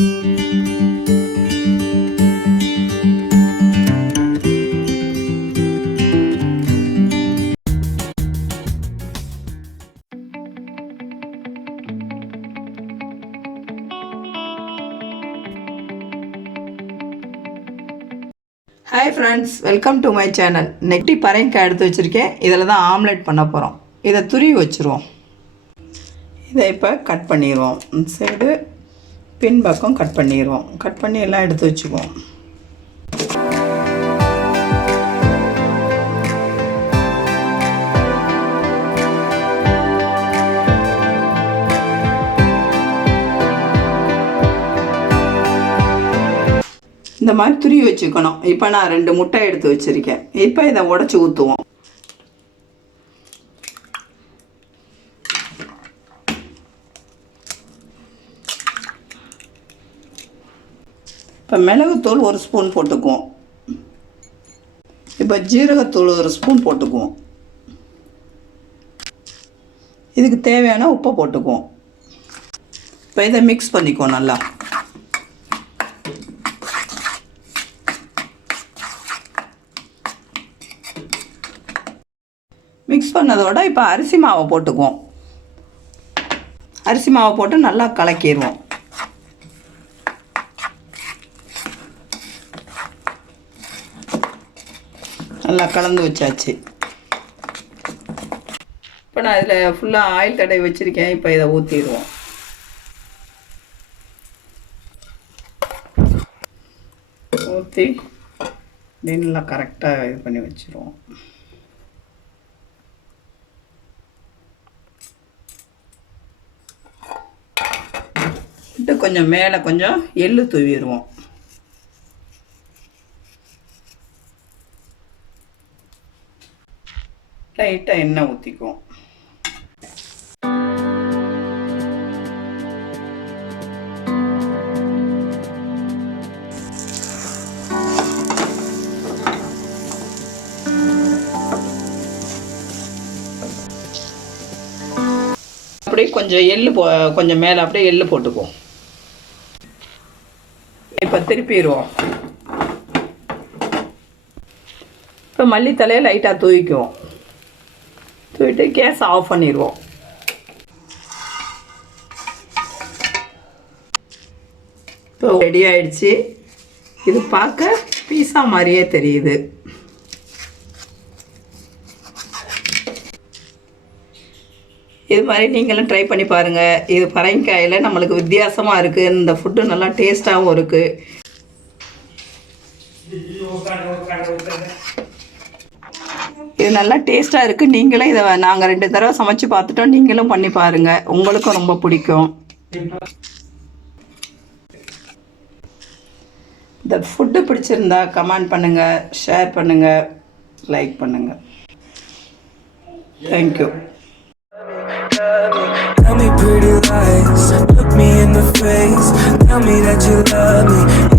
Hi friends, welcome to my channel. நெட்டி பரங்கிக்காய் எடுத்து வச்சுருக்கேன். இதில் தான் ஆம்லெட் பண்ண போகிறோம். இதை துருவி வச்சுருவோம். இதை இப்போ கட் பண்ணிடுவோம். இந்த சைடு பின் பக்கம் கட் பண்ணிடுவோம். கட் பண்ணி எல்லாம் எடுத்து வச்சுக்குவோம். இந்த மாதிரி துருவி வச்சுக்கணும். இப்போ நான் 2 முட்டை எடுத்து வச்சுருக்கேன். இப்போ இதை உடச்சி ஊற்றுவோம். இப்போ மிளகுத்தூள் 1 ஸ்பூன் போட்டுக்குவோம். இப்போ ஜீரகத்தூள் 1 ஸ்பூன் போட்டுக்குவோம். இதுக்கு தேவையான உப்பை போட்டுக்குவோம். இப்போ இதை மிக்ஸ் பண்ணிக்குவோம் நல்லா. மிக்ஸ் பண்ணதோட இப்போ அரிசி மாவை போட்டுக்குவோம். அரிசி மாவை போட்டு நல்லா கலக்கிடுவோம். நல்லா கலந்து வச்சாச்சு. இப்போ நான் இதில் ஃபுல்லாக ஆயில் தடவி வச்சுருக்கேன். இப்போ இதை ஊற்றிடுவோம். ஊற்றி நல்லா கரெக்டாக இது பண்ணி வச்சுருவோம். கொஞ்சம் மேலே கொஞ்சம் எள்ளு தூவிடுவோம். லைட்டாக எண்ணெய் ஊற்றிக்குவோம். அப்படியே கொஞ்சம் எள்ளு கொஞ்சம் மேலே அப்படியே எள்ளு போட்டுக்குவோம். இப்போ திருப்பிடுவோம். இப்போ மல்லித்தலையை லைட்டாக தூவிக்குவோம். தூவிட்டு கேஸ் ஆஃப் பண்ணிடுவோம். இப்போ ரெடி ஆயிடுச்சு. இது பார்க்க பீஸா மாதிரியே தெரியுது. இது மாதிரி நீங்களும் ட்ரை பண்ணி பாருங்கள். இது பரங்கிக்காயில் நம்மளுக்கு வித்தியாசமாக இருக்குது. இந்த ஃபுட்டு நல்லா டேஸ்ட்டாகவும் இருக்குது. இது நல்லா டேஸ்ட்டாக இருக்குது. நீங்களும் இதை நாங்கள் 2 தடவை சமைச்சு பார்த்துட்டோம். நீங்களும் பண்ணி பாருங்கள். உங்களுக்கும் ரொம்ப பிடிக்கும். இந்த ஃபுட்டு பிடிச்சிருந்தா கமெண்ட் பண்ணுங்கள், ஷேர் பண்ணுங்கள், லைக் பண்ணுங்கள். Thank you. Tell me pretty lies, look me in the face. Tell me that you love me.